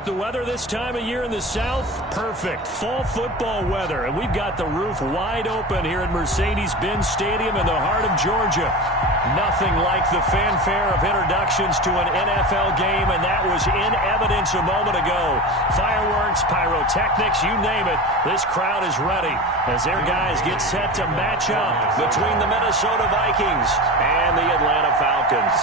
The weather this time of year in the South, perfect. Fall football weather, and we've got the roof wide open here at Mercedes-Benz Stadium in the heart of Georgia. Nothing like the fanfare of introductions to an NFL game, and that was in evidence a moment ago. Fireworks, pyrotechnics, you name it, this crowd is ready as their guys get set to match up between the Minnesota Vikings and the Atlanta Falcons.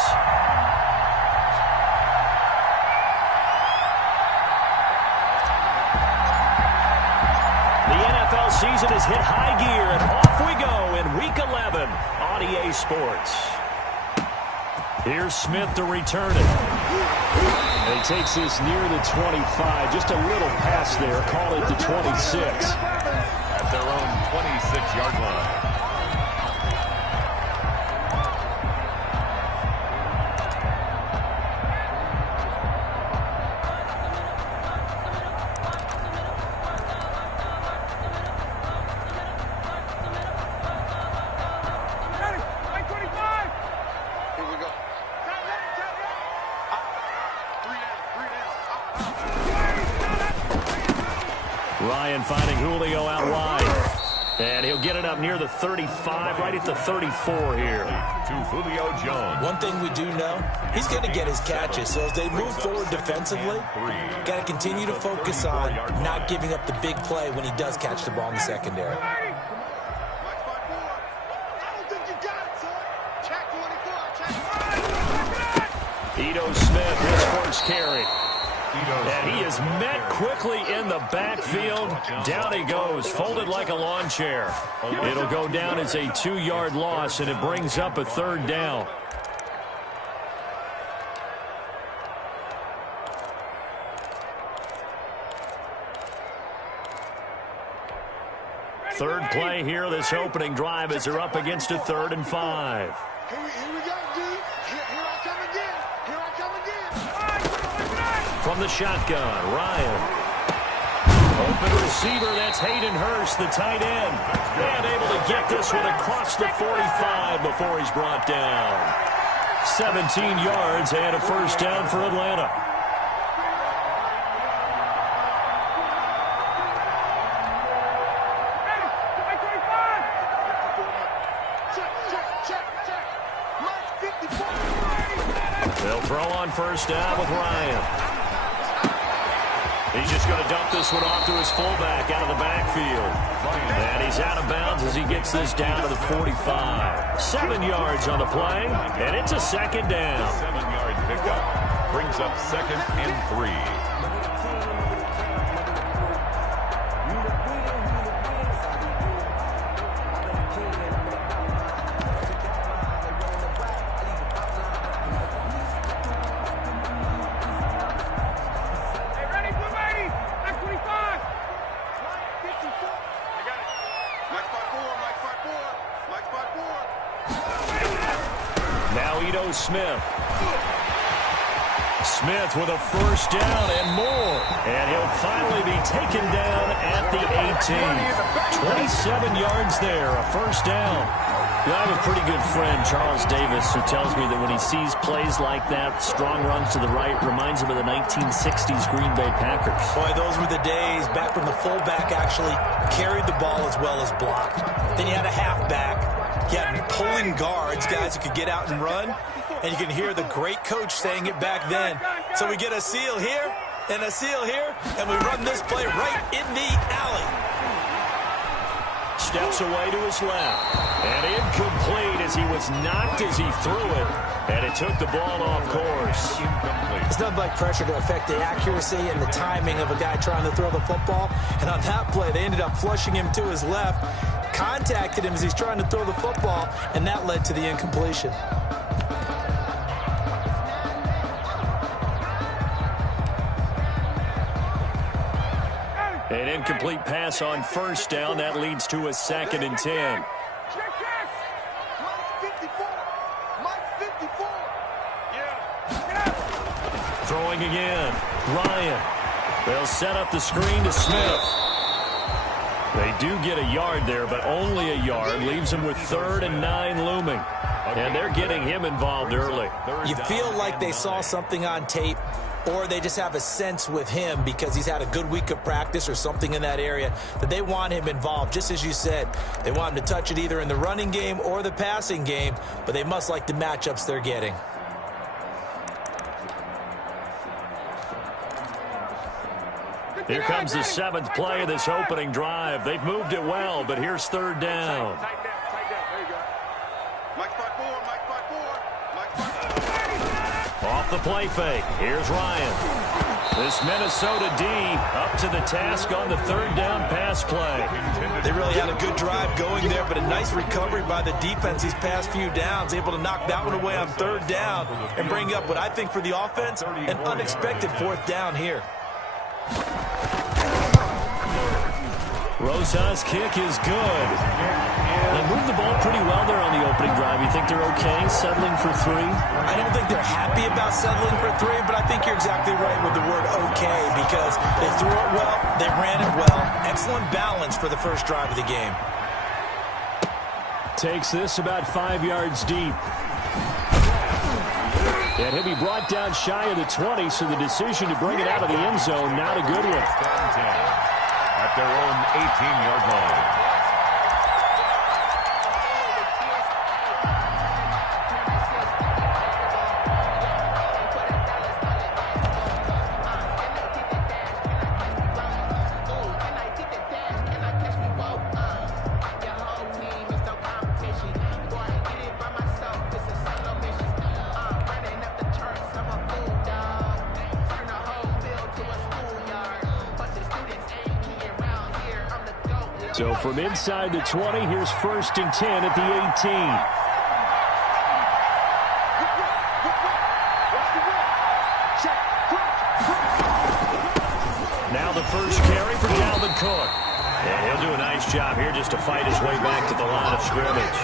Season has hit high gear, and off we go in Week 11 on EA Sports. Here's Smith to return it. And he takes this near the 25. Just a little pass there. Call it the 26. At their own 26-yard line. Ryan finding Julio out wide. And he'll get it up near the 35, right at the 34 here. To Julio Jones. One thing we do know, he's going to get his catches. So as they move forward defensively, got to continue to focus on not giving up the big play when he does catch the ball in the secondary. Ito Smith, his first carry. And he is met quickly in the backfield. Down he goes, folded like a lawn chair. It'll go down as a 2-yard loss, and it brings up a third down. Third play here, this opening drive, as they're up against a 3rd and 5. Here we go, D. Here I come again. Here I come again. From the shotgun, Ryan. Open receiver, that's Hayden Hurst, the tight end. And able to get this one across the 45 before he's brought down. 17 yards and a first down for Atlanta. They'll throw on first down with Ryan. He's just going to dump this one off to his fullback out of the backfield. And he's out of bounds as he gets this down to the 45. 7 yards on the play, and it's a second down. 7-yard pickup brings up 2nd and 3. Smith with a first down and more. And he'll finally be taken down at the 18. 27 yards there, a first down. I have a pretty good friend, Charles Davis, who tells me that when he sees plays like that, strong runs to the right, reminds him of the 1960s Green Bay Packers. Boy, those were the days back when the fullback actually carried the ball as well as blocked. Then you had a halfback. You had pulling guards, guys who could get out and run. And you can hear the great coach saying it back then. So we get a seal here and a seal here, and we run this play right in the alley. Steps away to his left. And incomplete as he was knocked as he threw it. And it took the ball off course. It's nothing like pressure to affect the accuracy and the timing of a guy trying to throw the football. And on that play, they ended up flushing him to his left, contacted him as he's trying to throw the football, and that led to the incompletion. An incomplete pass on first down. That leads to a 2nd and 10. Throwing again. Ryan. They'll set up the screen to Smith. They do get a yard there, but only a yard. Leaves them with 3rd and 9 looming. And they're getting him involved early. You feel like they saw something on tape or they just have a sense with him because he's had a good week of practice or something in that area that they want him involved. Just as you said, they want him to touch it either in the running game or the passing game, but they must like the matchups they're getting. Here comes the 7th play of this opening drive. They've moved it well, but here's 3rd down. Tight down. There you go. Mike spot 4. Off the play fake. Here's Ryan. This Minnesota D up to the task on the 3rd down pass play. They really had a good drive going there, but a nice recovery by the defense these past few downs, able to knock that one away on 3rd down and bring up what I think for the offense, an unexpected 4th down here. Rosa's kick is good. They moved the ball pretty well there on the opening drive. You think they're okay settling for 3? I don't think they're happy about settling for 3, but I think you're exactly right with the word okay because they threw it well, they ran it well. Excellent balance for the first drive of the game. Takes this about 5 yards deep. And he'll be brought down shy of the 20, so the decision to bring it out of the end zone, not a good one. At their own 18-yard line. So from inside the 20, here's 1st and 10 at the 18. Now the first carry for Dalvin Cook. And he'll do a nice job here just to fight his way back to the line of scrimmage.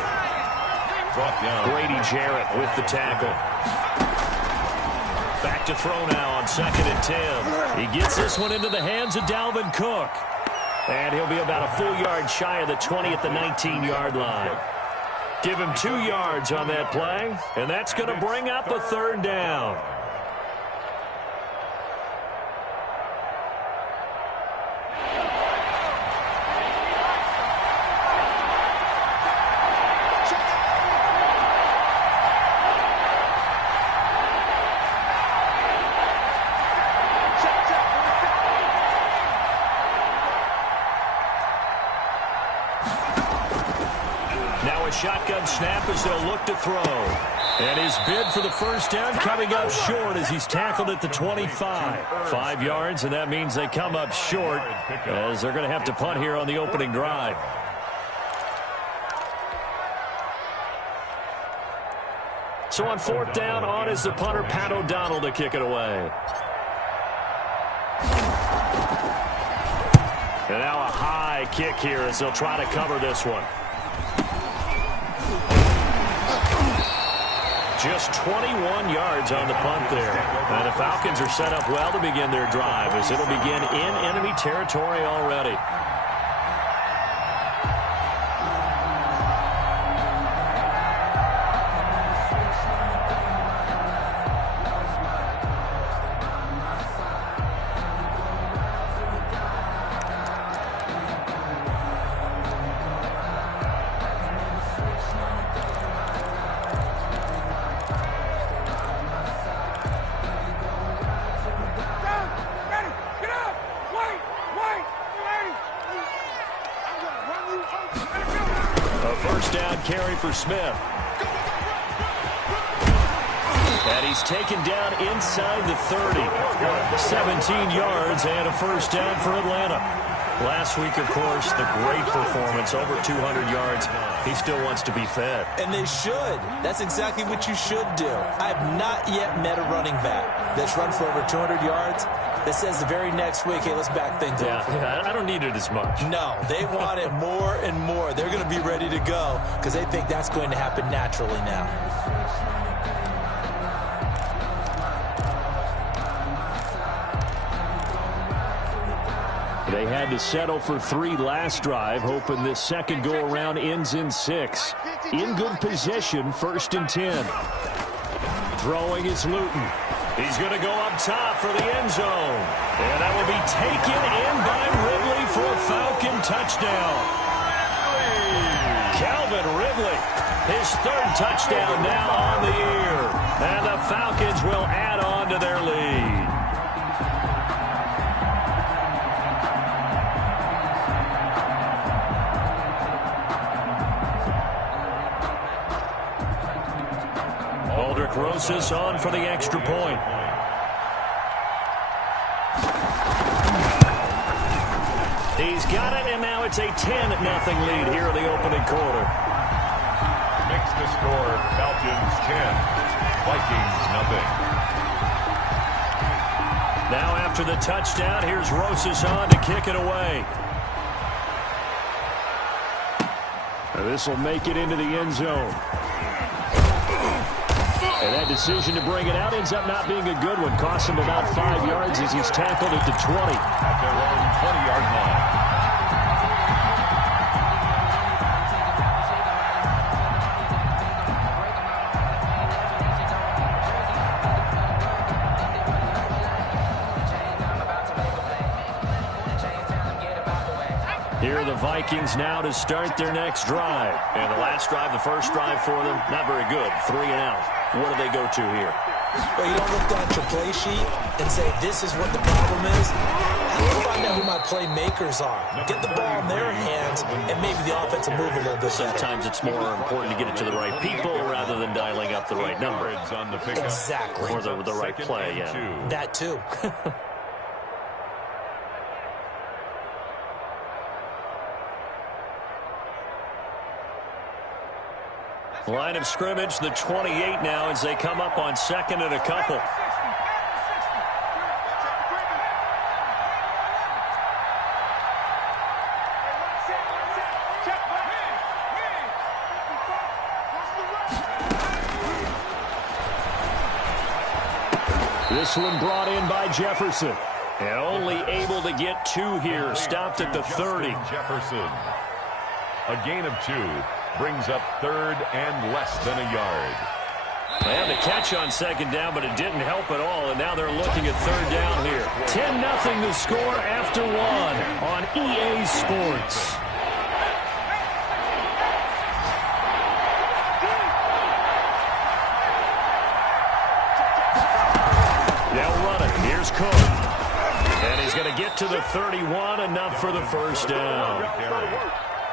Grady Jarrett with the tackle. Back to throw now on 2nd and 10. He gets this one into the hands of Dalvin Cook. And he'll be about a full yard shy of the 20 at the 19-yard line. Give him 2 yards on that play, and that's going to bring up a 3rd down. Shotgun snap as they'll look to throw. And his bid for the first down coming up short as he's tackled at the 25. 5 yards, and that means they come up short as they're going to have to punt here on the opening drive. So on 4th down, on is the punter, Pat O'Donnell, to kick it away. And now a high kick here as they'll try to cover this one. Just 21 yards on the punt there. And the Falcons are set up well to begin their drive as it'll begin in enemy territory already. Carry for Smith. And he's taken down inside the 30. 17 yards and a first down for Atlanta. Last week, of course, the great performance, over 200 yards. He still wants to be fed. And they should. That's exactly what you should do. I have not yet met a running back that's run for over 200 yards that says the very next week, hey, let's back things up. Yeah, I don't need it as much. No, they want it more and more. They're going to be ready to go because they think that's going to happen naturally now. They had to settle for 3 last drive, hoping this second go-around ends in 6. In good position, 1st and 10. Throwing is Luton. He's going to go up top for the end zone. And that will be taken in by Ridley for a Falcon touchdown. Calvin Ridley, his third touchdown now on the year. And the Falcons will add on to their lead. Rosas on for the extra point. He's got it, and now it's a 10-0 lead here in the opening quarter. Makes the score Falcons 10, Vikings nothing. Now after the touchdown, here's Rosas on to kick it away. This will make it into the end zone. And that decision to bring it out ends up not being a good one. Costs him about 5 yards as he's tackled at the 20. At their own 20-yard line. Here are the Vikings now to start their next drive. And the last drive, the first drive for them, not very good. 3 and out. What do they go to here? Well, you don't look down at your play sheet and say, this is what the problem is. You find out who my playmakers are. Get the ball in their hands, and maybe the offense will move a little bit better. Sometimes it's more important to get it to the right people rather than dialing up the right number. Exactly. Or the right play, yeah. That too. Line of scrimmage, the 28 now as they come up on second and a couple. This one brought in by Jefferson. And only able to get 2 here. Stopped at the 30. Jefferson. A gain of 2. Brings up third and less than a yard. They had the catch on second down, but it didn't help at all, and now they're looking at third down here. 10-0 the score after 1 on EA Sports. They'll run it. Here's Cook. And he's going to get to the 31, enough for the first down.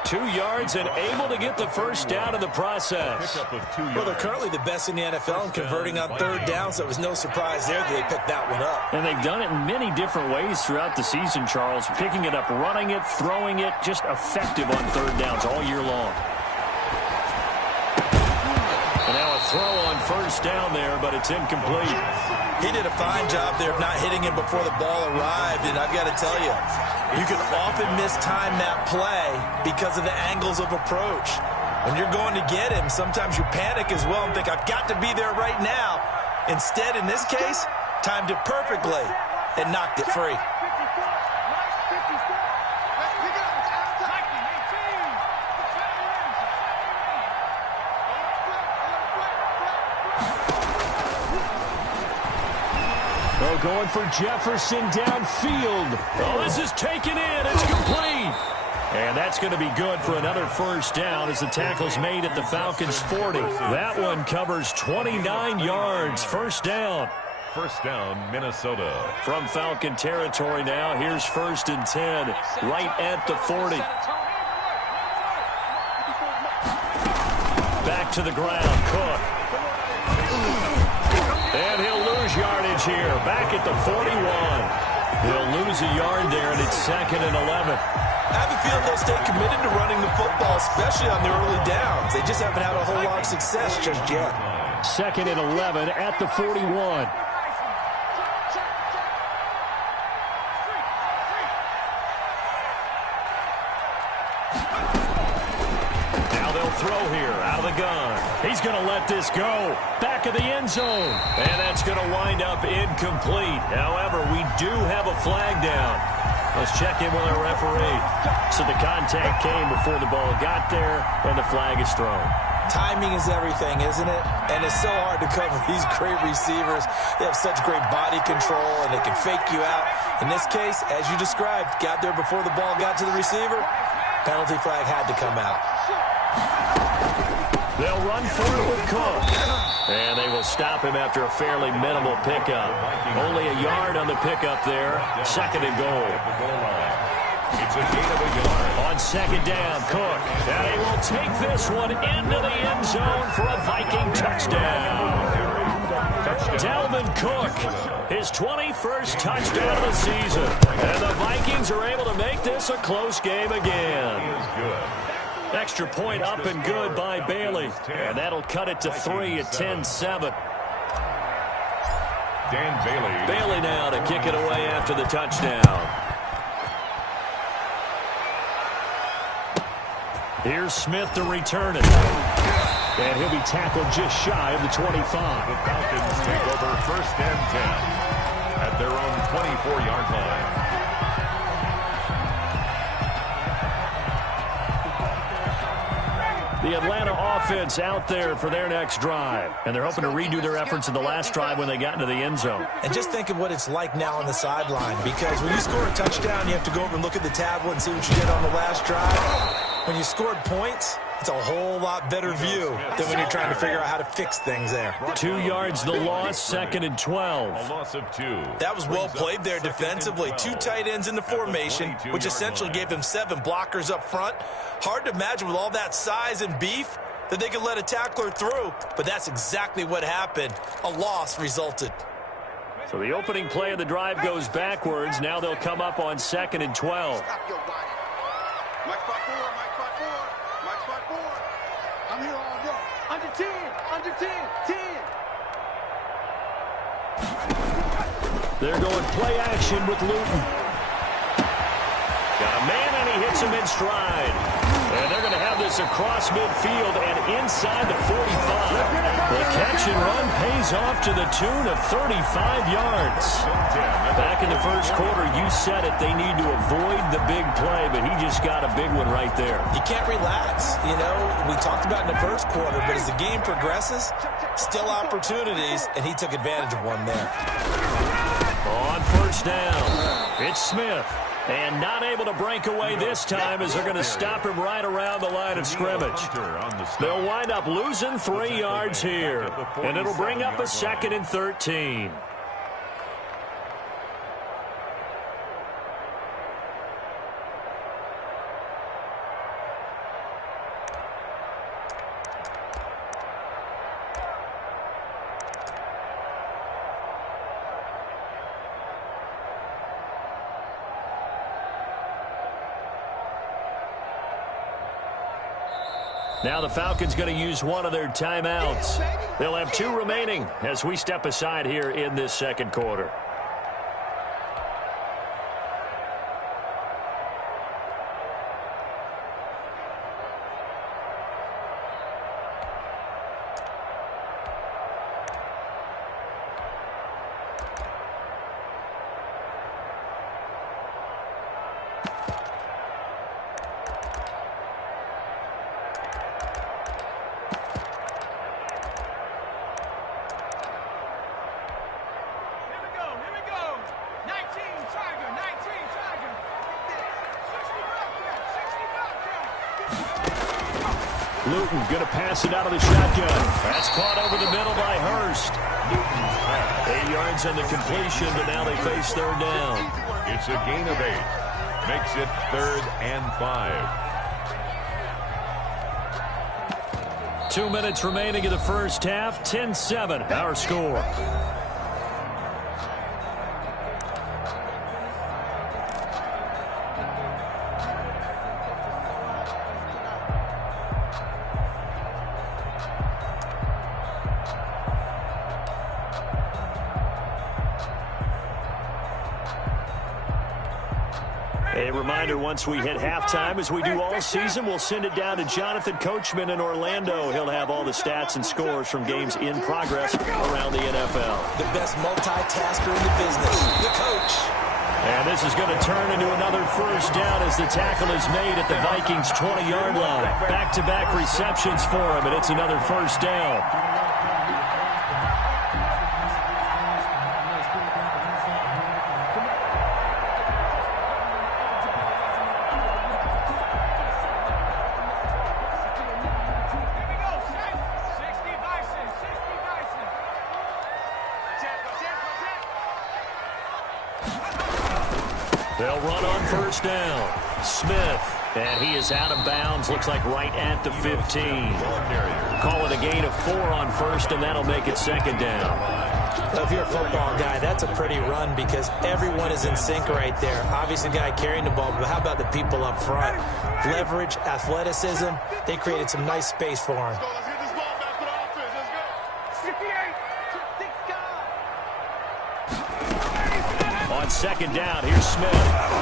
2 yards and able to get the first down in the process. Well, they're currently the best in the NFL in converting on third down, so it was no surprise there that they picked that one up. And they've done it in many different ways throughout the season, Charles. Picking it up, running it, throwing it, just effective on third downs all year long. And now a throw on first down there, but it's incomplete. He did a fine job there of not hitting him before the ball arrived, and I've got to tell you, you can often mistime that play because of the angles of approach. When you're going to get him, sometimes you panic as well and think, I've got to be there right now. Instead, in this case, timed it perfectly and knocked it free. Going for Jefferson downfield. Oh, this is taken in. It's complete. And that's going to be good for another first down as the tackle's made at the Falcons' 40. That one covers 29 yards. First down. First down, Minnesota. From Falcon territory now, here's 1st and 10, right at the 40. Back to the ground, Cook. And he'll lose yardage here, back at the 41. He'll lose a yard there, and it's 2nd and 11. I have a feeling they'll stay committed to running the football, especially on the early downs. They just haven't had a whole lot of success just yet. 2nd and 11 at the 41. Throw here out of the gun. He's going to let this go. Back of the end zone. And that's going to wind up incomplete. However, we do have a flag down. Let's check in with our referee. So the contact came before the ball got there, and the flag is thrown. Timing is everything, isn't it? And it's so hard to cover these great receivers. They have such great body control, and they can fake you out. In this case, as you described, got there before the ball got to the receiver. Penalty flag had to come out. They'll run for it with Cook. And they will stop him after a fairly minimal pickup. Only a yard on the pickup there. 2nd and goal. It's a gain of a yard. On 2nd down, Cook. And he will take this one into the end zone for a Viking touchdown. Dalvin Cook, his 21st touchdown of the season. And the Vikings are able to make this a close game again. He is good. Extra point up and good by Bailey. And that'll cut it to 3 at 10-7. Dan Bailey. Bailey now to kick it away after the touchdown. Here's Smith to return it. And he'll be tackled just shy of the 25. The Falcons take over 1st and 10 at their own 24-yard line. The Atlanta offense out there for their next drive. And they're hoping to redo their efforts in the last drive when they got into the end zone. And just think of what it's like now on the sideline. Because when you score a touchdown, you have to go over and look at the tablet and see what you did on the last drive. When you scored points, it's a whole lot better view than when you're trying to figure out how to fix things there. 2 yards the loss, 2nd and 12. A loss of 2. That was well played there defensively. 2 tight ends in the formation, which essentially gave them 7 blockers up front. Hard to imagine with all that size and beef that they could let a tackler through, but that's exactly what happened. A loss resulted. So the opening play of the drive goes backwards. Now they'll come up on 2nd and 12. Mike spot 4, Mike spot 4, Mike spot 4. I'm here all day. Under 10, under 10, 10. They're going play action with Luton. Got a man, and he hits him in stride. And they're going to have this across midfield and inside the 45. The catch and run pays off to the tune of 35 yards. Back in the first quarter, you said it, they need to avoid the big play, but he just got a big one right there. You can't relax. You know, we talked about in the first quarter, but as the game progresses, still opportunities, and he took advantage of one there. On 1st down, it's Smith. And not able to break away this time as they're going to stop him right around the line of scrimmage. They'll wind up losing 3 yards here. And it'll bring up a 2nd and 13. Now the Falcons going to use one of their timeouts. They'll have 2 remaining as we step aside here in this 2nd quarter. Luton going to pass it out of the shotgun. That's caught over the middle by Hurst. 8 yards on the completion, but now they face 3rd down. It's a gain of 8. Makes it 3rd and 5. 2 minutes remaining in the first half. 10-7, our score. A reminder, once we hit halftime, as we do all season, we'll send it down to Jonathan Coachman in Orlando. He'll have all the stats and scores from games in progress around the NFL. The best multitasker in the business, the coach. And this is going to turn into another first down as the tackle is made at the Vikings' 20-yard line. Back-to-back receptions for him, and it's another first down. They'll run on first down. Smith, and he is out of bounds. Looks like right at the 15. Call it a gain of 4 on first, and that'll make it second down. Well, if you're a football guy, that's a pretty run because everyone is in sync right there. Obviously, the guy carrying the ball, but how about the people up front? Leverage, athleticism, they created some nice space for him. Let's get this ball back to the offense. Let's go. On second down, here's Smith.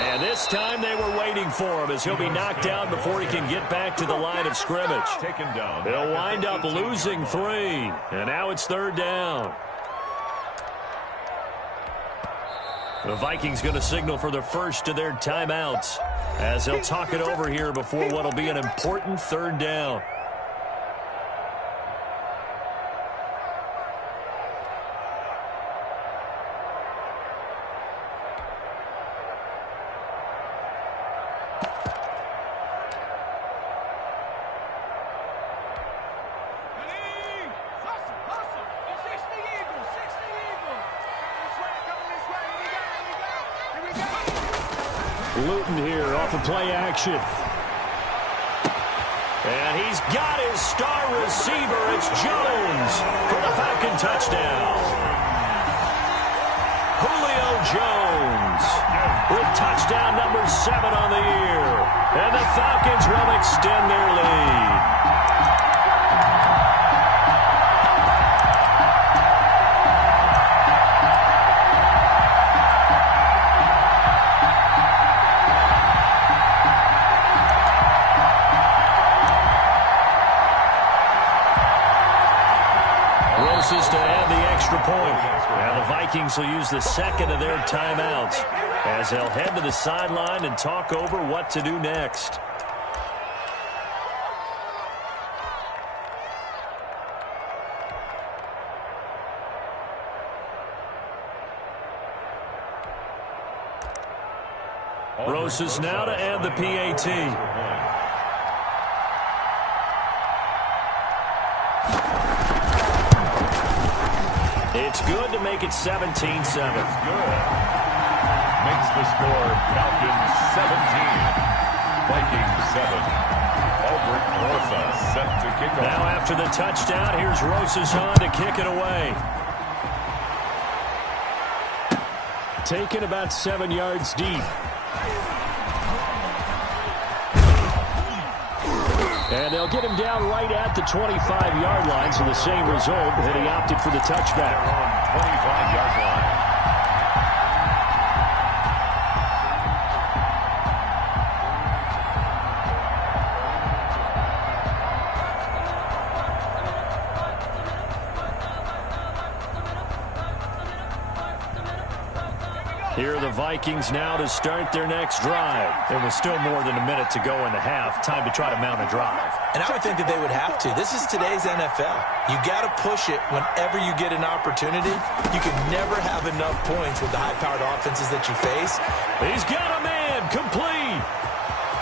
And this time they were waiting for him as he'll be knocked down before he can get back to the line of scrimmage. Taken down. They'll wind up losing 3. And now it's third down. The Vikings going to signal for the first of their timeouts as they'll talk it over here before what will be an important third down. Luton here off of play action. And he's got his star receiver. It's Jones for the Falcon touchdown. Julio Jones with touchdown number 7 on the year. And the Falcons will extend their lead. To add the extra point. Now the Vikings will use the second of their timeouts as they'll head to the sideline and talk over what to do next. Roses now to add the PAT. It's good to make it 17-7. Good. Makes the score Falcons 17. Vikings 7. Albert Rosa set to kick off. Now after the touchdown, here's Rosas on to kick it away. Taken about 7 yards deep. And they'll get him down right at the 25-yard line, so the same result, that he opted for the touchback. On 25-yard line. Here are the Vikings now to start their next drive. There was still more than a minute to go in the half. Time to try to mount a drive. And I would think that they would have to. This is today's NFL. You got to push it whenever you get an opportunity. You can never have enough points with the high-powered offenses that you face. He's got a man complete.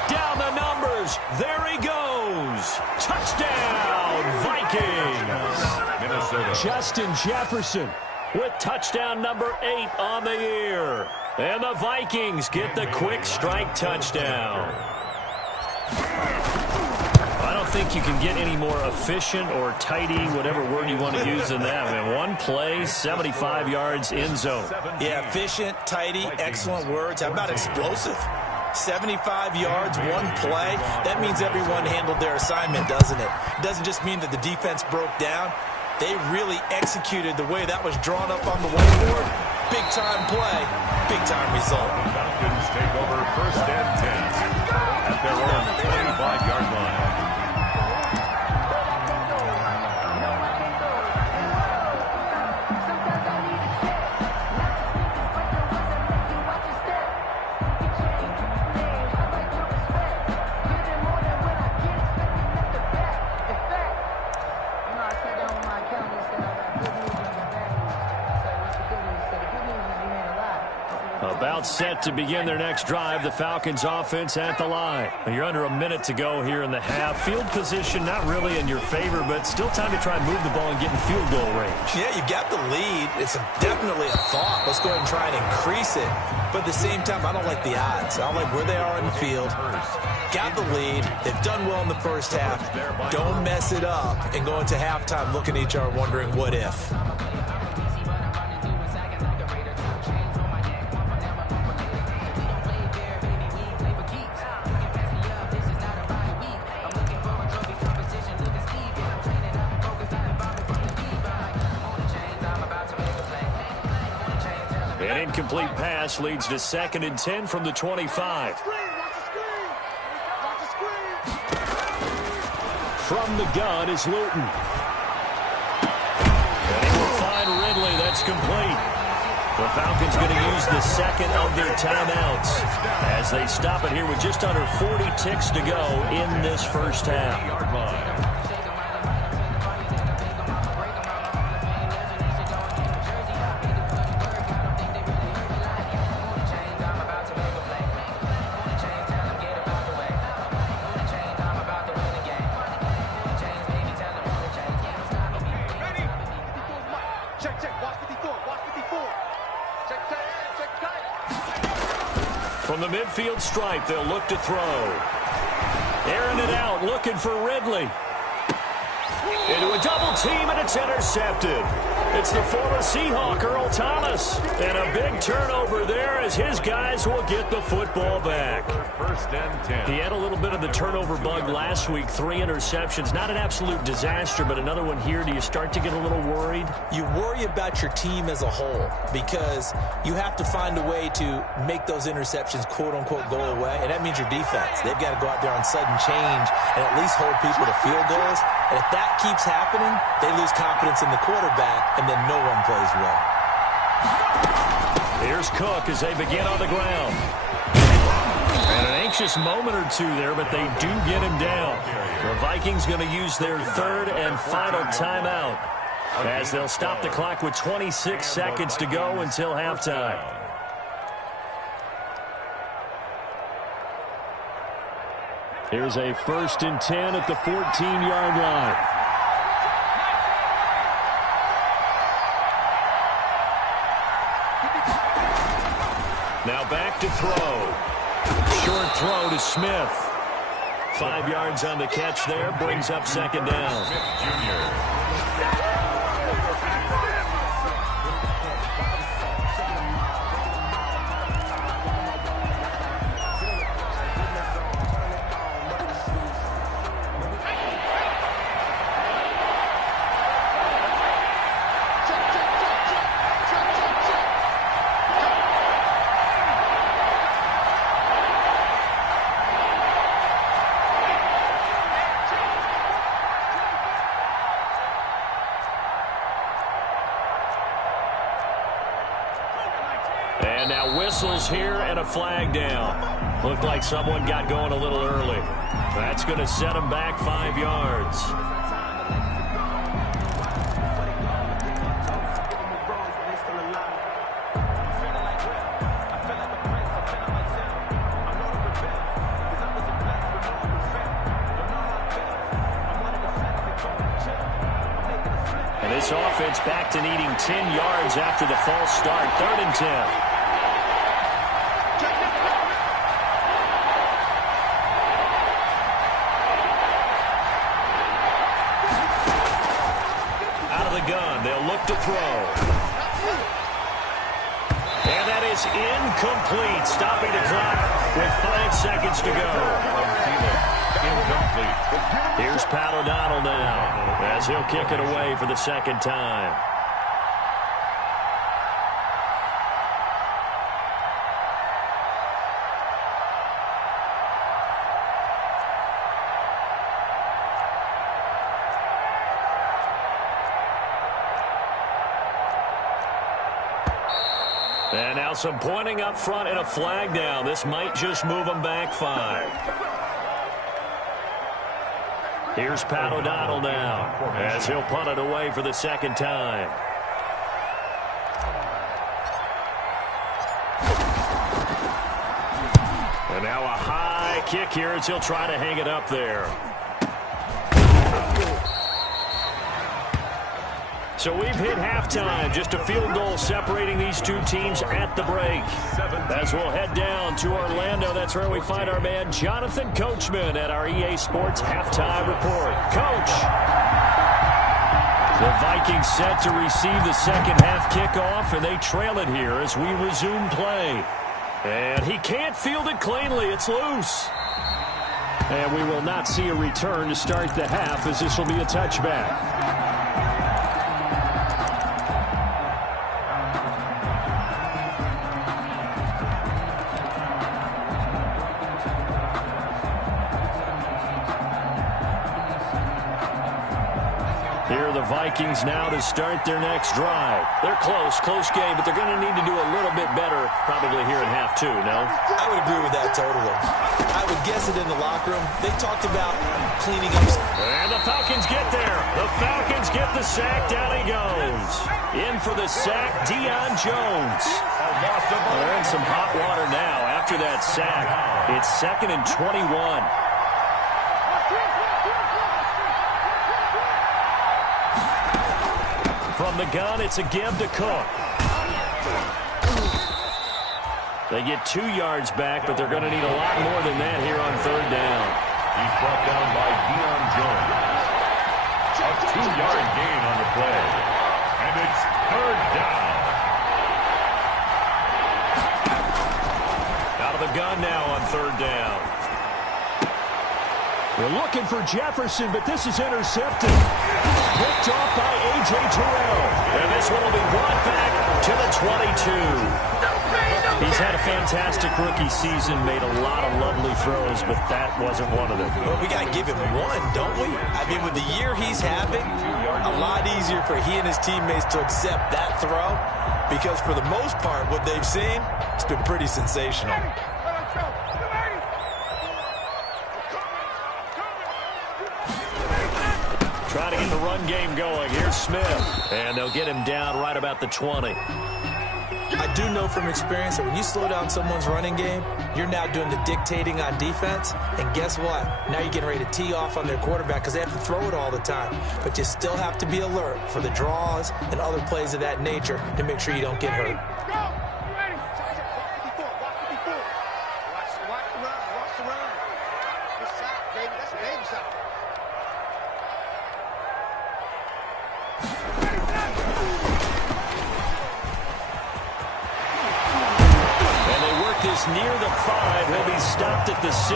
Down the numbers. There he goes. Touchdown, Vikings. Minnesota. Justin Jefferson with touchdown number 8 on the year. And the Vikings get the quick strike touchdown. I don't think you can get any more efficient or tidy, whatever word you want to use in that. I mean, one play, 75 yards in zone. Yeah, efficient, tidy, excellent words. How about explosive? 75 yards, one play. That means everyone handled their assignment, doesn't it? It doesn't just mean that the defense broke down. They really executed the way that was drawn up on the whiteboard. Big-time play, big-time result. The Falcons take over 1st and 10 at their own 25-yard line. About set to begin their next drive. The Falcons offense at the line. You're under a minute to go here in the half. Field position not really in your favor, but still time to try and move the ball and get in field goal range. Yeah, you got the lead. It's definitely a thought. Let's go ahead and try and increase it. But at the same time, I don't like the odds. I don't like where they are in the field. Got the lead. They've done well in the first half. Don't mess it up and go into halftime looking at each other wondering what if. An incomplete pass leads to 2nd and 10 from the 25. From the gun is Luton. And he will find Ridley. That's complete. The Falcons going to use the second of their timeouts as they stop it here with just under 40 ticks to go in this first half. From the midfield stripe, they'll look to throw. Airing it out, looking for Ridley. Into a double team, and it's intercepted. It's the former Seahawk, Earl Thomas. And a big turnover there as his guys will get the football back. First and 10. He had a little bit of the turnover bug last week, 3 interceptions. Not an absolute disaster, but another one here. Do you start to get a little worried? You worry about your team as a whole because you have to find a way to make those interceptions, quote-unquote, go away. And that means your defense. They've got to go out there on sudden change and at least hold people to field goals. And if that keeps happening, they lose confidence in the quarterback, and then no one plays well. Here's Cook as they begin on the ground. And an anxious moment or two there, but they do get him down. The Vikings going to use their third and final timeout as they'll stop the clock with 26 seconds to go until halftime. Here's a 1st and 10 at the 14-yard line. Now back to throw. Short throw to Smith. 5 yards on the catch there. Brings up 2nd down. Smith Jr. And now whistles here and a flag down. Looked like someone got going a little early. That's going to set them back 5 yards. And this offense back to needing 10 yards after the false start. 3rd and 10. To throw. And that is incomplete. Stopping the clock with 5 seconds to go. Incomplete. Here's Pat O'Donnell now as he'll kick it away for the 2nd time. And now some pointing up front and a flag down. This might just move them back 5. Here's Pat O'Donnell now as he'll punt it away for the 2nd time. Now a high kick here as he'll try to hang it up there. So we've hit halftime. Just a field goal separating these two teams at the break. As we'll head down to Orlando, that's where we find our man Jonathan Coachman at our EA Sports Halftime Report. Coach! The Vikings set to receive the second half kickoff, and they trail it here as we resume play. And he can't field it cleanly. It's loose. And we will not see a return to start the half, as this will be a touchback. Here are the Vikings now to start their next drive. They're close game, but they're going to need to do a little bit better probably here in half two, no? I would agree with that totally. I would guess it in the locker room. They talked about cleaning up. And the Falcons get there. The Falcons get the sack. Down he goes. In for the sack, Deion Jones. They're in some hot water now after that sack. It's 2nd and 21. From the gun, it's a give to Cook. They get 2 yards back, but they're going to need a lot more than that here on third down. He's brought down by Deion Jones. A 2-yard gain on the play. And it's third down. Out of the gun now on third down. They're looking for Jefferson, but this is intercepted. Picked off by A.J. Terrell. And this one will be brought back to the 22. He's had a fantastic rookie season, made a lot of lovely throws, but that wasn't one of them. Well, we got to give him one, don't we? I mean, with the year he's having, a lot easier for he and his teammates to accept that throw, because for the most part, what they've seen, it's been pretty sensational. Trying to get the run game going. Here's Smith. And they'll get him down right about the 20. I do know from experience that when you slow down someone's running game, you're now doing the dictating on defense. And guess what? Now you're getting ready to tee off on their quarterback because they have to throw it all the time. But you still have to be alert for the draws and other plays of that nature to make sure you don't get hurt. Near the 5, he'll be stopped at the 6.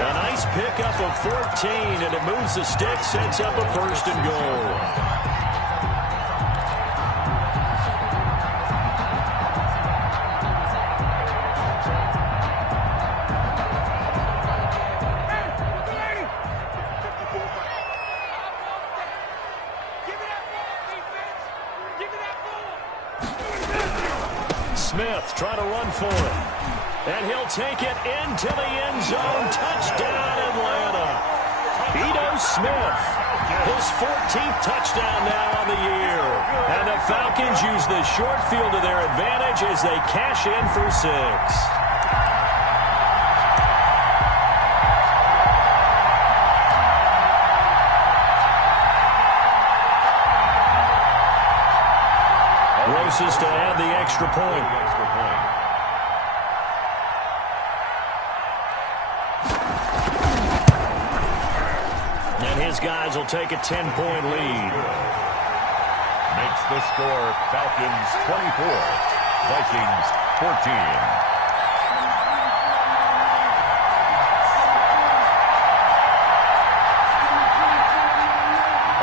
A nice pickup of 14, and it moves the stick, sets up a 1st and goal. Smith trying to run for it. And he'll take it into the end zone. Touchdown, Atlanta. Ito Smith, his 14th touchdown now on the year. And the Falcons use the short field to their advantage as they cash in for 6. Roses to add the extra point. And his guys will take a 10-point lead. Makes the score Falcons 24, Vikings 14.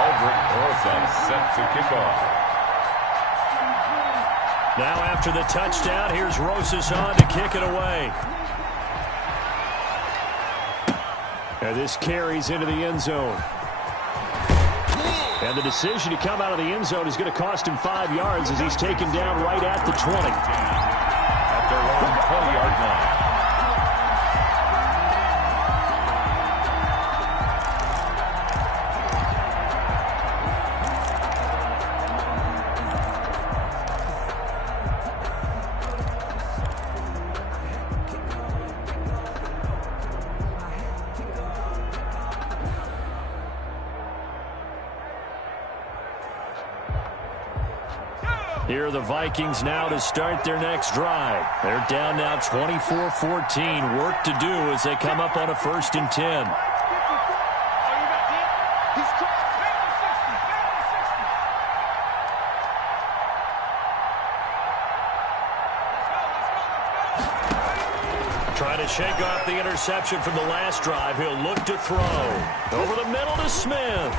Aldrich Rosa set to kick off. Now after the touchdown, here's Rosas on to kick it away. And this carries into the end zone. And the decision to come out of the end zone is going to cost him 5 yards as he's taken down right at the 20. At their own 20-yard line. Here are the Vikings now to start their next drive. They're down now 24-14. Work to do as they come up on a 1st and 10. Trying to shake off the interception from the last drive. He'll look to throw. Over the middle to Smith.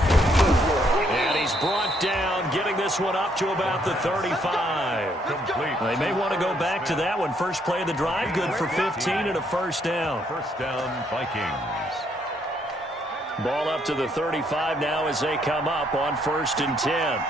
And he's brought down, getting this one up to about the 35. Complete. They may want to go back to that one. First play of the drive, good for 15 and a 1st down. 1st down, Vikings. Ball up to the 35 now as they come up on 1st and 10.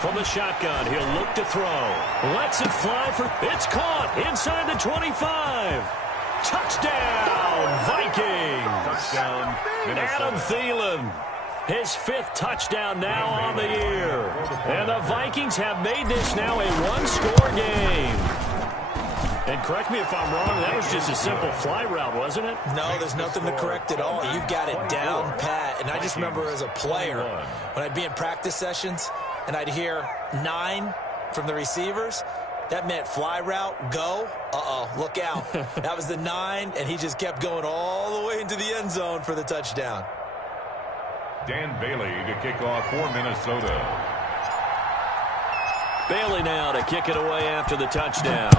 From the shotgun, he'll look to throw. Lets it fly for... It's caught inside the 25. Touchdown, Vikings. Touchdown, Minnesota. Adam Thielen. His 5th touchdown now on the year. And the Vikings have made this now a one-score game. And correct me if I'm wrong, that was just a simple fly route, wasn't it? No, there's nothing to correct at all. You've got it down pat. And I just remember as a player, when I'd be in practice sessions and I'd hear 9 from the receivers, that meant fly route, go. Uh-oh, look out. That was the 9, and he just kept going all the way into the end zone for the touchdown. Dan Bailey to kick off for Minnesota. Bailey now to kick it away after the touchdown.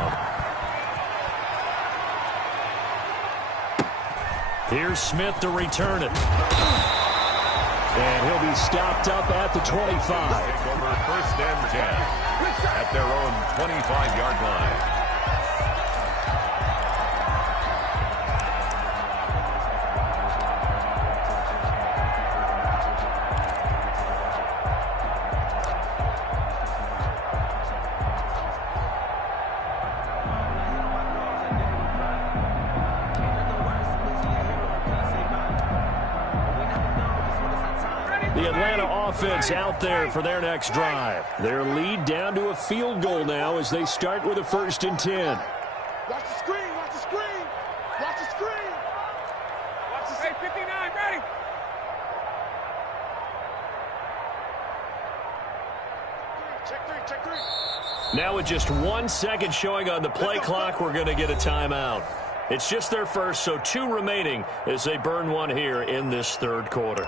Here's Smith to return it. And he'll be stopped up at the 25. Take over 1st and 10 at their own 25-yard line. The Atlanta offense out there for their next drive. Their lead down to a field goal now as they start with a 1st and 10. Watch the screen, watch the screen, watch the screen. Watch the screen. 59, ready. Check three. Now with just 1 second showing on the play clock, we're going to get a timeout. It's just their first, so 2 remaining as they burn one here in this 3rd quarter.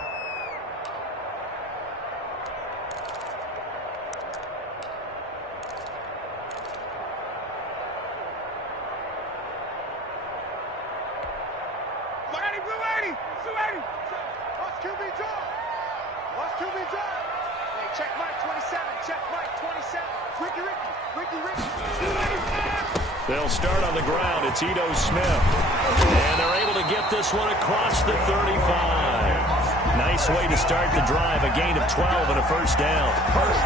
They'll start on the ground. It's Ito Smith. And they're able to get this one across the 35. Nice way to start the drive. A gain of 12 and a 1st down.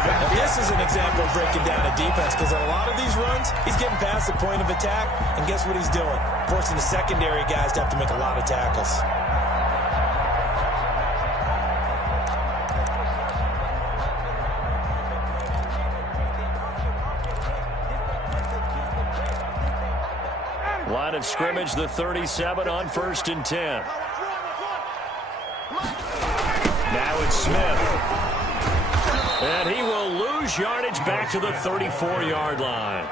Now, this is an example of breaking down a defense because on a lot of these runs, he's getting past the point of attack, and guess what he's doing? Forcing the secondary guys to have to make a lot of tackles. Line of scrimmage, the 37 on 1st and 10. Now it's Smith. And he will lose yardage back to the 34-yard line.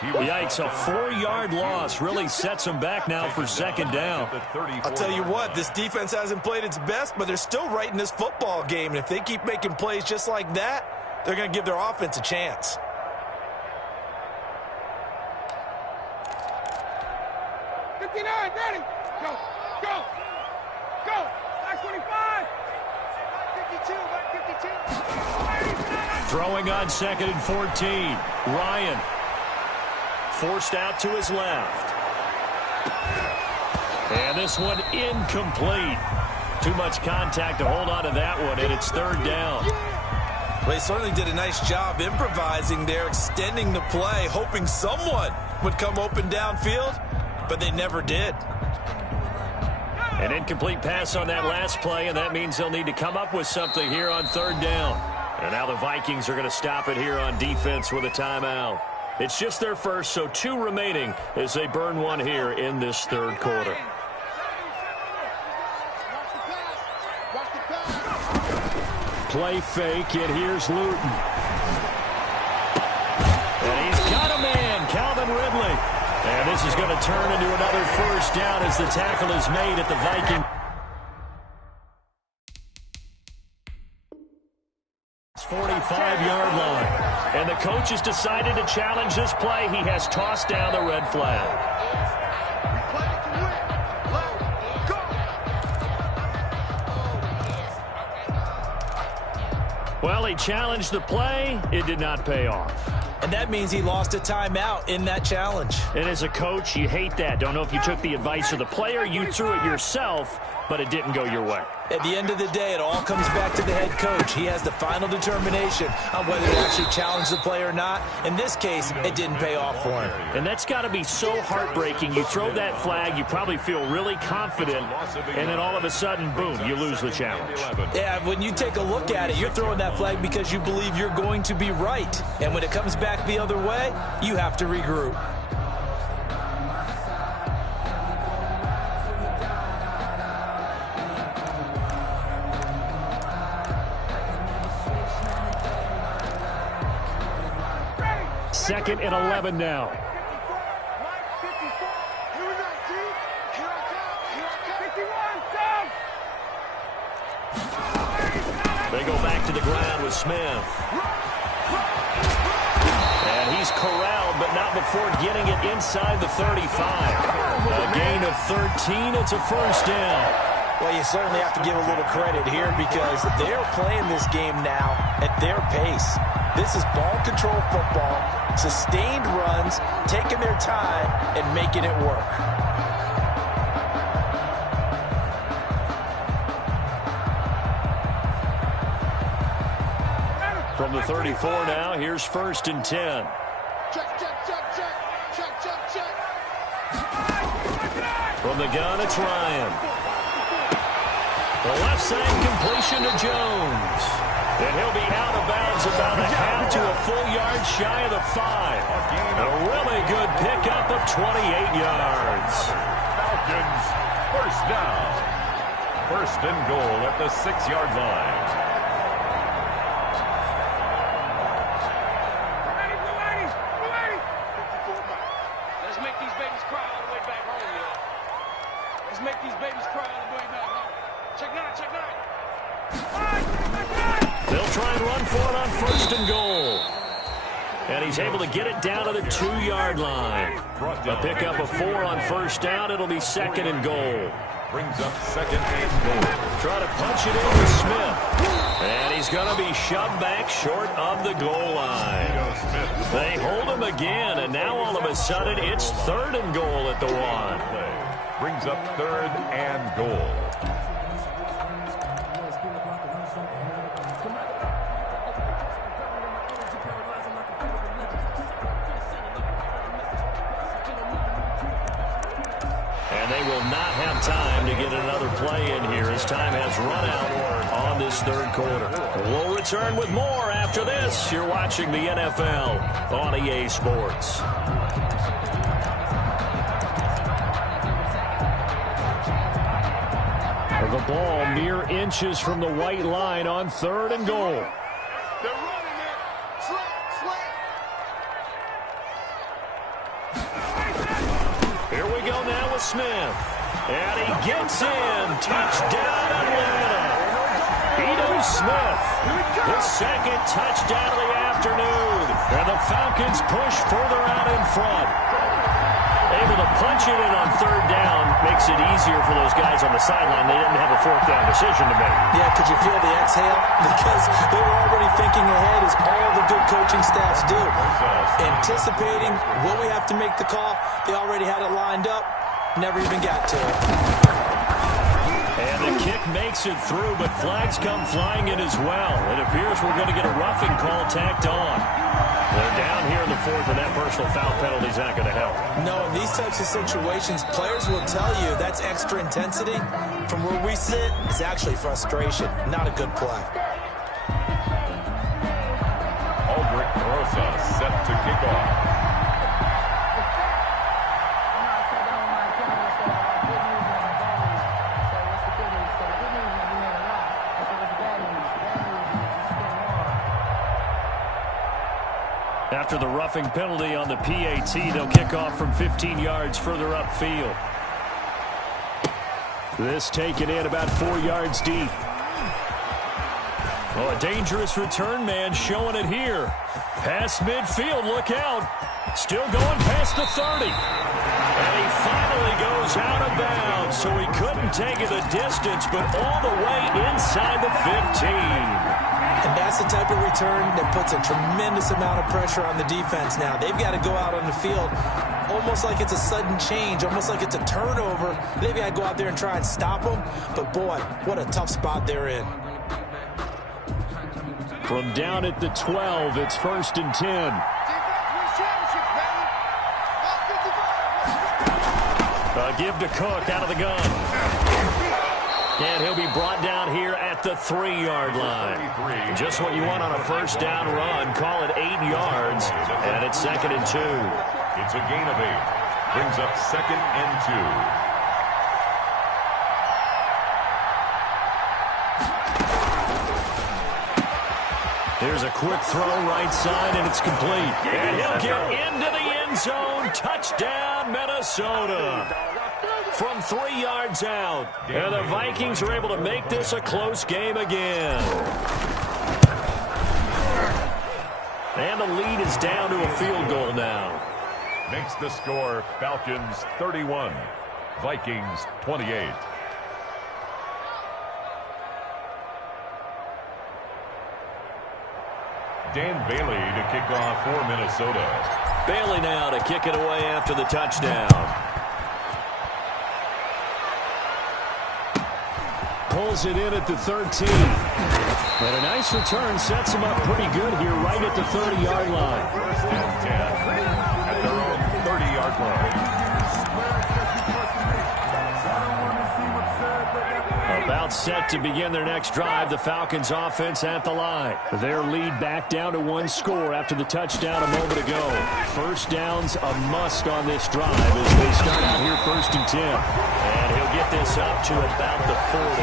Yikes, a 4-yard loss really sets him back now for 2nd down. I'll tell you what, this defense hasn't played its best, but they're still right in this football game. And if they keep making plays just like that, they're going to give their offense a chance. Ready, go, back 25, 52. Throwing on 2nd and 14. Ryan forced out to his left. And this one incomplete. Too much contact to hold on to that one, and it's 3rd down. Well, he certainly did a nice job improvising there, extending the play, hoping someone would come open downfield, but they never did. An incomplete pass on that last play, and that means they'll need to come up with something here on third down. And now the Vikings are going to stop it here on defense with a timeout. It's just their first, so 2 remaining as they burn one here in this third quarter. Play fake, and here's Luton. And he's got a man, Calvin Ridley. And this is going to turn into another first down as the tackle is made at the Viking 45-yard line. And the coach has decided to challenge this play. He has tossed down the red flag. Well, he challenged the play. It did not pay off. And that means he lost a timeout in that challenge. And as a coach, you hate that. Don't know if you took the advice of the player, you threw it yourself, but it didn't go your way. At the end of the day, it all comes back to the head coach. He has the final determination on whether to actually challenge the play or not. In this case, it didn't pay off for him. And that's got to be so heartbreaking. You throw that flag, you probably feel really confident, and then all of a sudden, boom, you lose the challenge. Yeah, when you take a look at it, you're throwing that flag because you believe you're going to be right. And when it comes back the other way, you have to regroup. Second and 11 now. They go back to the ground with Smith. And he's corralled, but not before getting it inside the 35. A gain of 13. It's a first down. Well, you certainly have to give a little credit here because they're playing this game now at their pace. This is ball control football, sustained runs, taking their time, and making it work. From the 34 now, here's first and 10. Check, check, check, check, check, check, check. From the gun, it's Ryan. The left side completion to Jones. And he'll be out of bounds about a half to a full yard shy of the 5. A really good pickup of 28 yards. Falcons, first down. First and goal at the 6-yard line. Let's make these babies cry all the way back home, y'all. Let's make these babies cry all the way back home. Check 9, check 9. They'll try and run for it on first and goal. And he's able to get it down to the 2-yard line. A pickup of 4 on first down. It'll be second and goal. Brings up second and goal. Try to punch it in with Smith. And he's going to be shoved back short of the goal line. They hold him again, and now all of a sudden it's third and goal at the 1. Brings up third and goal. And they will not have time to get another play in here as time has run out on this third quarter. We'll return with more after this. You're watching the NFL on EA Sports. The ball mere inches from the white line on third and goal. They're running it. Slant. Here we go now with Smith. And he gets in. Touchdown Atlanta. Ito Smith, his second touchdown of the afternoon. And the Falcons push further out in front. Able to punch it in on third down makes it easier for those guys on the sideline. They didn't have a fourth down decision to make. Yeah, could you feel the exhale? Because they were already thinking ahead, as all the good coaching staffs do. Anticipating, will we have to make the call? They already had it lined up, never even got to it. And the kick makes it through, but flags come flying in as well. It appears we're going to get a roughing call tacked on. They're down here in the fourth, and that personal foul penalty is not going to help. No, in these types of situations, players will tell you that's extra intensity. From where we sit, it's actually frustration. Not a good play. Set to kick off. After the roughing penalty on the PAT, they'll kick off from 15 yards further upfield. This taken in about 4 yards deep. Oh, a dangerous return man showing it here. Past midfield, look out. Still going past the 30. And he finally goes out of bounds, so he couldn't take it the distance, but all the way inside the 15. And that's the type of return that puts a tremendous amount of pressure on the defense now. They've got to go out on the field almost like it's a sudden change, almost like it's a turnover. They've got to go out there and try and stop them. But, boy, what a tough spot they're in. From down at the 12, it's 1st and 10. A give to Cook out of the gun. And he'll be brought down here at the 3-yard line. Just what you want on a first down run. Call it 8 yards, and it's 2nd and 2. It's a gain of 8. Brings up 2nd and 2. Here's a quick throw right side, and it's complete. And he'll get into the end zone. Touchdown, Minnesota. From 3 yards out. And the Vikings are able to make this a close game again. And the lead is down to a field goal now. Makes the score Falcons 31, Vikings 28. Dan Bailey to kick off for Minnesota. Bailey now to kick it away after the touchdown. Pulls it in at the 13. And a nice return sets him up pretty good here right at the 30-yard line. 1st and 10 at their own 30-yard line. About set to begin their next drive, the Falcons offense at the line. Their lead back down to 1 score after the touchdown a moment ago. First down's a must on this drive as they start out here 1st and 10. And he'll get this up to about the 40.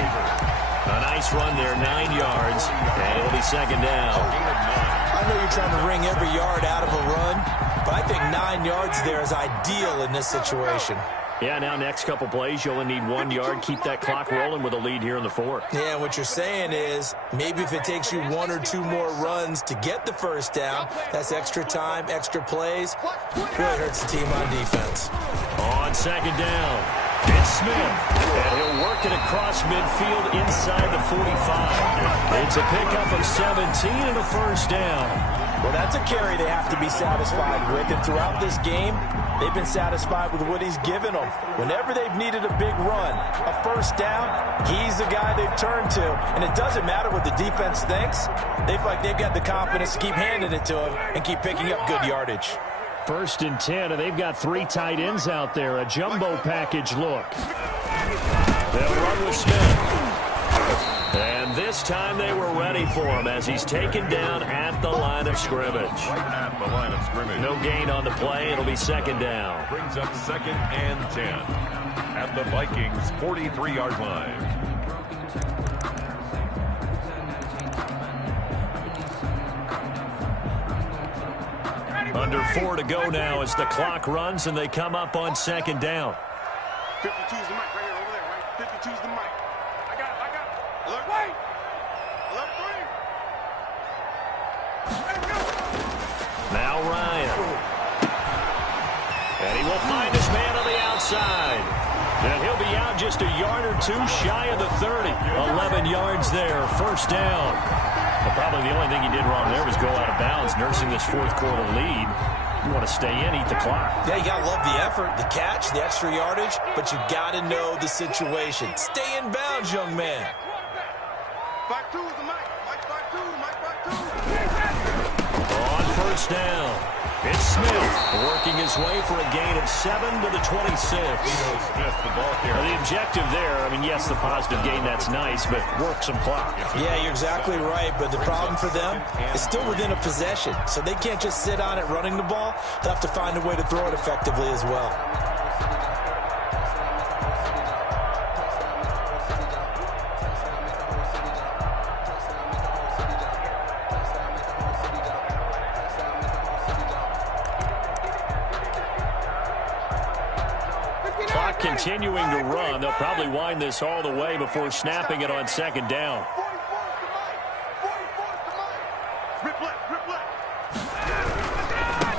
A nice run there, 9 yards, and it'll be 2nd down. I know you're trying to wring every yard out of a run, but I think 9 yards there is ideal in this situation. Yeah, now next couple plays, you only need 1 yard. Keep that clock rolling with a lead here in the 4th. Yeah, what you're saying is maybe if it takes you 1 or 2 more runs to get the first down, that's extra time, extra plays. Really hurts the team on defense. On 2nd down, it's Smith. And he'll work it across midfield inside the 45. It's a pickup of 17 and a first down. Well, that's a carry they have to be satisfied with. And throughout this game, they've been satisfied with what he's given them. Whenever they've needed a big run, a first down, he's the guy they've turned to. And it doesn't matter what the defense thinks. They feel like they've got the confidence to keep handing it to him and keep picking up good yardage. 1st and 10, and they've got 3 tight ends out there. A jumbo package look. They'll run with Smith. And this time they were ready for him as he's taken down at the line of scrimmage. Right at the line of scrimmage. No gain on the play. It'll be 2nd down. Brings up 2nd and 10 at the Vikings' 43-yard line. Under 4 to go now as the clock runs and they come up on 2nd down. 52's the mic right here, over there, right? 52's the mic. I got it. Alert, wait. Alert 3. Now Ryan. And he will find his man on the outside. And he'll be out just a yard or 2 shy of the 30. 11 yards there, first down. Well, probably the only thing he did wrong there was go out of bounds, nursing this 4th quarter lead. You want to stay in, eat the clock. Yeah, you got to love the effort, the catch, the extra yardage, but you got to know the situation. Stay in bounds, young man. 5-2 is the mic. Mike 5-2, Mike 5-2. On first down. It's Smith working his way for a gain of 7 to the 26. Smith, the ball carrier. The objective there, I mean, yes, the positive gain, that's nice, but work some clock. Yeah, you're exactly right, but the problem for them is still within a possession, so they can't just sit on it running the ball. They'll have to find a way to throw it effectively as well. Continuing to run. They'll probably wind this all the way before snapping it on second down.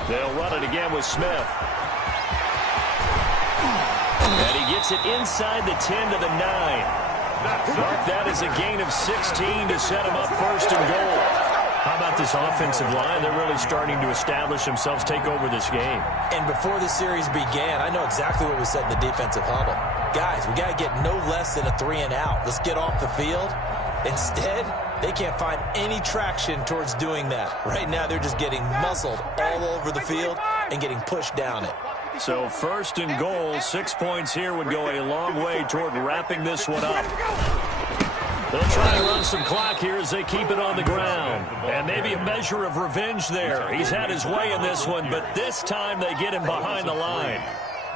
They'll run it again with Smith. And he gets it inside the 10 to the 9. Mark that as a gain of 16 to set him up first and goal. How about this offensive line? They're really starting to establish themselves, take over this game. And before the series began, I know exactly what was said in the defensive huddle. Guys, we got to get no less than a 3-and-out. Let's get off the field. Instead, they can't find any traction towards doing that. Right now, they're just getting muscled all over the field and getting pushed down it. So first and goal, 6 points here would go a long way toward wrapping this one up. They'll try to run some clock here as they keep it on the ground. And maybe a measure of revenge there. He's had his way in this one, but this time they get him behind the line.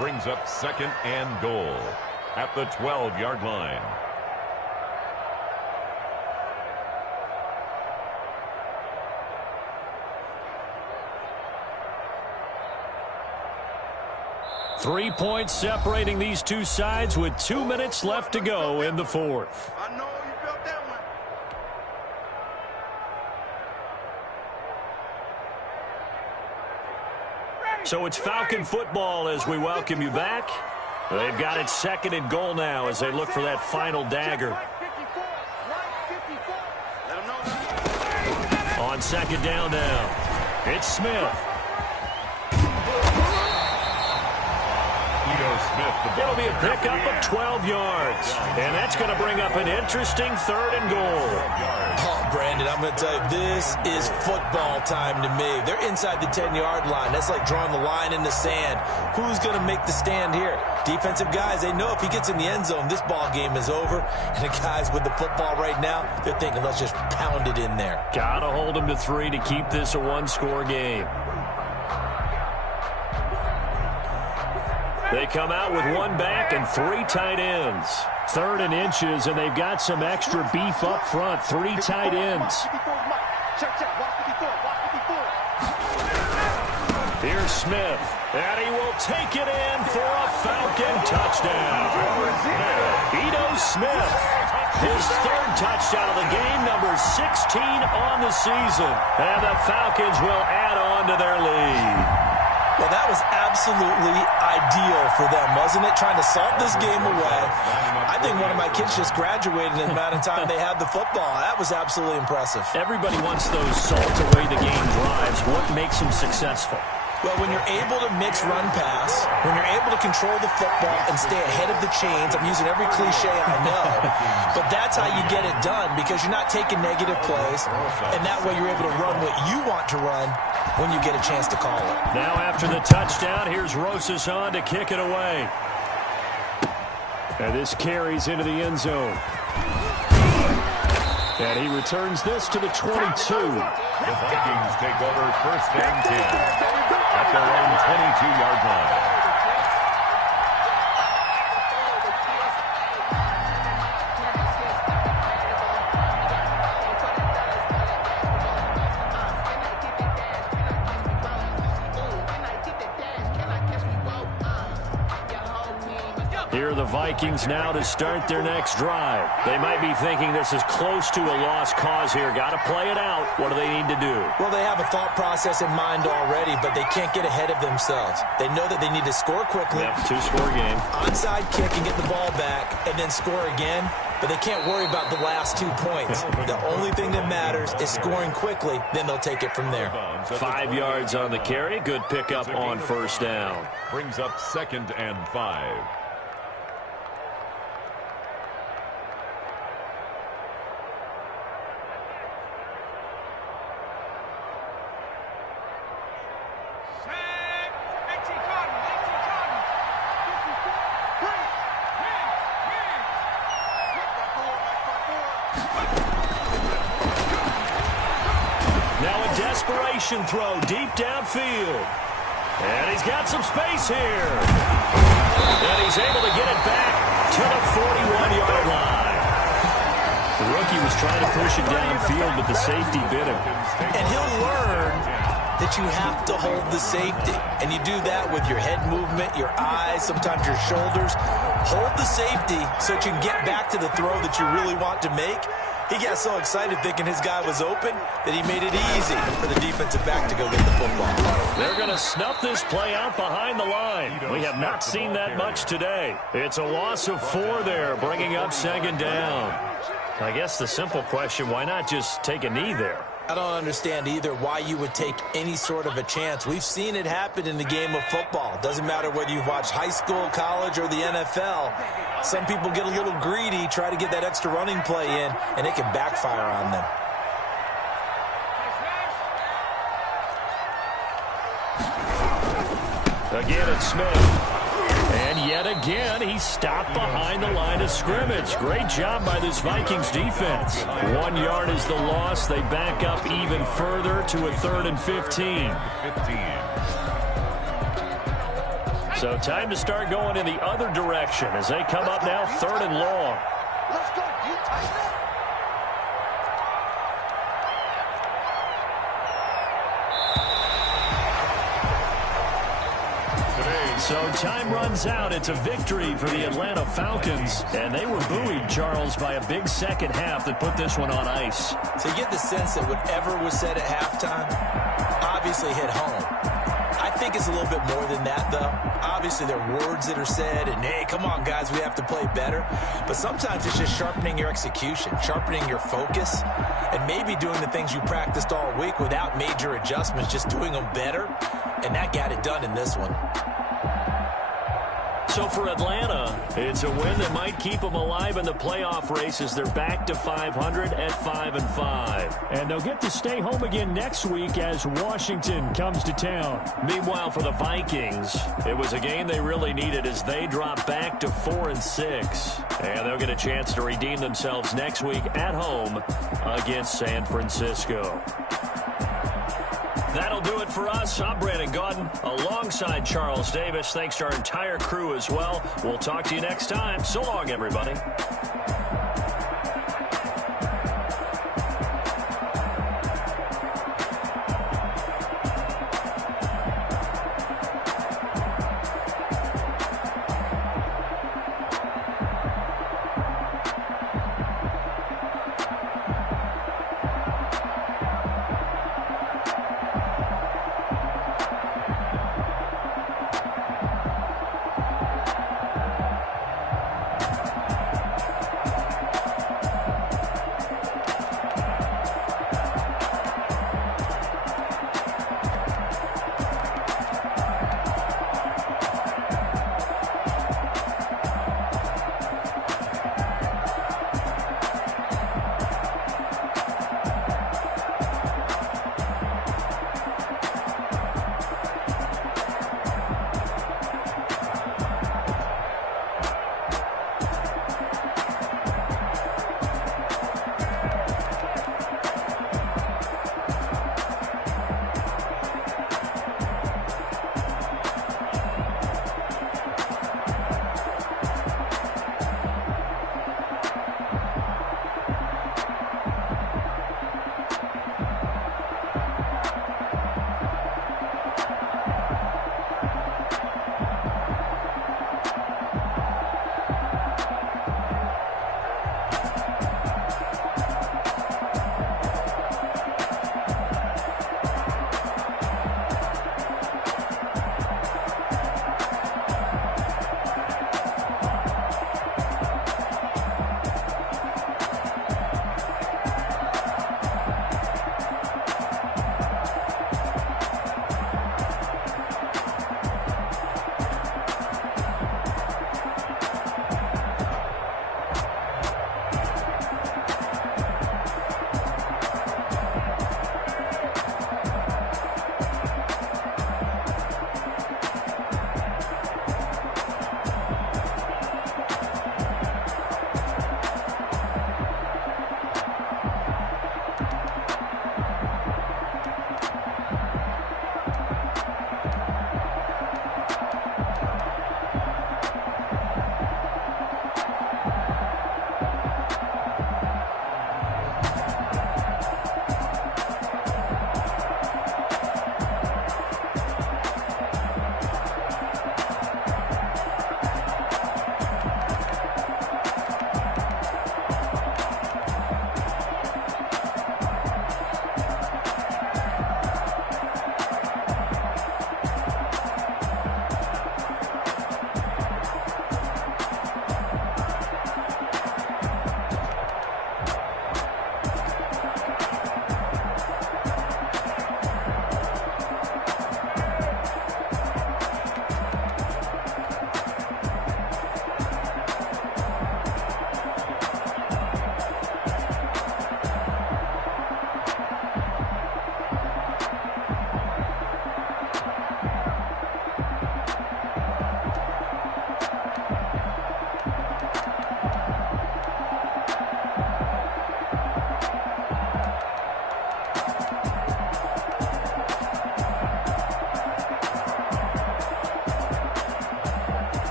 Brings up second and goal at the 12-yard line. Three points separating these two sides with 2 minutes left to go in the fourth. I know you felt that one. So it's Falcon football as we welcome you back. They've got it second and goal now as they look for that final dagger. On second down now, it's Smith. It'll be a pickup of 12 yards. And that's going to bring up an interesting third and goal. Oh, Brandon, I'm going to tell you, this is football time to me. They're inside the 10-yard line. That's like drawing the line in the sand. Who's going to make the stand here? Defensive guys, they know if he gets in the end zone, this ball game is over. And the guys with the football right now, they're thinking, let's just pound it in there. Got to hold them to 3 to keep this a one-score game. They come out with one back and 3 tight ends. 3rd and inches, and they've got some extra beef up front. 3 tight ends. Here's Smith, and he will take it in for a Falcon touchdown. Ito Smith, his 3rd touchdown of the game, number 16 on the season. And the Falcons will add on to their lead. Well, that was absolutely ideal for them, wasn't it? Trying to salt this game away. I think one of my kids just graduated in the amount of time they had the football. That was absolutely impressive. Everybody wants those salt away the game drives. What makes them successful? Well, when you're able to mix run-pass, when you're able to control the football and stay ahead of the chains, I'm using every cliche I know, but that's how you get it done because you're not taking negative plays, and that way you're able to run what you want to run when you get a chance to call it. Now after the touchdown, here's Rosas on to kick it away. And this carries into the end zone. And he returns this to the 22. The Vikings take over first and 10 at their own 22-yard line. Here are the Vikings now to start their next drive. They might be thinking this is close to a lost cause here. Got to play it out. What do they need to do? Well, they have a thought process in mind already, but they can't get ahead of themselves. They know that they need to score quickly. Yep, 2-score game. Onside kick and get the ball back and then score again. But they can't worry about the last 2 points. The only thing that matters is scoring quickly. Then they'll take it from there. 5 yards on the carry. Good pickup on first down. Brings up second and 5. Now a desperation throw deep downfield. And he's got some space here. And he's able to get it back to the 41-yard line. The rookie was trying to push it downfield, but the safety bit him. And he'll learn that you have to hold the safety. And you do that with your head movement, your eyes, sometimes your shoulders. Hold the safety so that you can get back to the throw that you really want to make. He got so excited thinking his guy was open that he made it easy for the defensive back to go get the football. They're going to snuff this play out behind the line. We have not seen that much today. It's a loss of 4 there, bringing up second down. I guess the simple question, why not just take a knee there? I don't understand either why you would take any sort of a chance. We've seen it happen in the game of football. Doesn't matter whether you've watched high school, college, or the NFL. Some people get a little greedy, try to get that extra running play in, and it can backfire on them. Again, it's Smith. And yet again, he stopped behind the line of scrimmage. Great job by this Vikings defense. 1 yard is the loss. They back up even further to a 3rd and 15. So time to start going in the other direction as they come up now 3rd and long. Let's go. You tight up. So time runs out. It's a victory for the Atlanta Falcons. And they were buoyed, Charles, by a big second half that put this one on ice. So you get the sense that whatever was said at halftime obviously hit home. I think it's a little bit more than that, though. Obviously, there are words that are said, and, hey, come on, guys, we have to play better. But sometimes it's just sharpening your execution, sharpening your focus, and maybe doing the things you practiced all week without major adjustments, just doing them better. And that got it done in this one. So for Atlanta, it's a win that might keep them alive in the playoff race as they're back to 500 at 5-5. And they'll get to stay home again next week as Washington comes to town. Meanwhile, for the Vikings, it was a game they really needed as they drop back to 4-6. And they'll get a chance to redeem themselves next week at home against San Francisco. That'll do it for us. I'm Brandon Gaudin alongside Charles Davis. Thanks to our entire crew as well. We'll talk to you next time. So long, everybody.